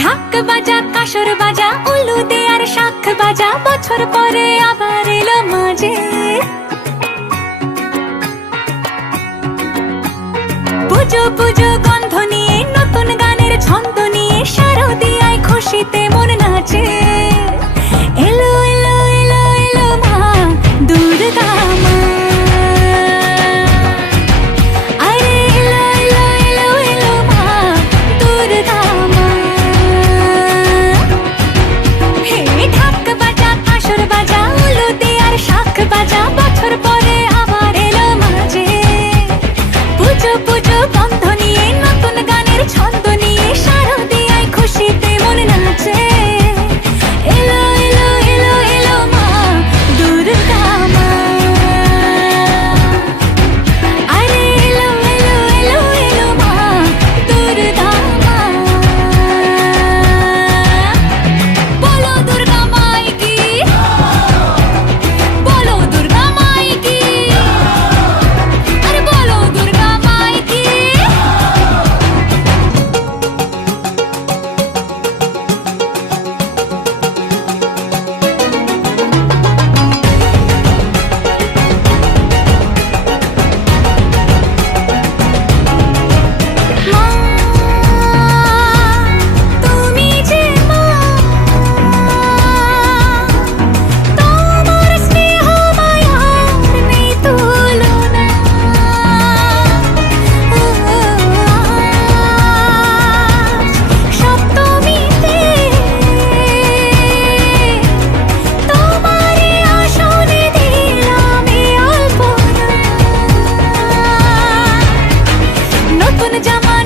ঢাক বাজা কাসর বাজা উলু দে আর শাখ বাজা, বছর পরে আবার এলো মাঝে। পুজো পুজো গন্ধ নিয়ে নতুন গানের ছন্দ নিয়ে শারদিয়ায় খুশিতে মন নাচে। এলো এলো এলো এলো মা দুর্গা মা, আরে এলো এলো এলো এলো মা দুর্গা মা। হে ঢাক বাজা কাসর বাজা উলু দে আর শাখ বাজা, বছর পরে আবার এলো মাঝে। পুজো পুজো গন্ধ নিয়ে নতুন গানের ছন্দ নিয়ে শারদিয়ায় খুশিতে মন নাচে। এলো এলো এলো এলো মা দুর্গা মা, আরে এলো এলো এলো এলো মা দুর্গা মা। বলো দুর্গা মাই কি, বলো দুর্গা মাই কি, আরে বলো দুর্গা মাই কি। মা তুমি যে মা, তোমার স্নেহ মায়ার নেই তুলনা। সপ্তমীতে তোমারে আসনে দিলাম এই আলপনা। নতুন জামা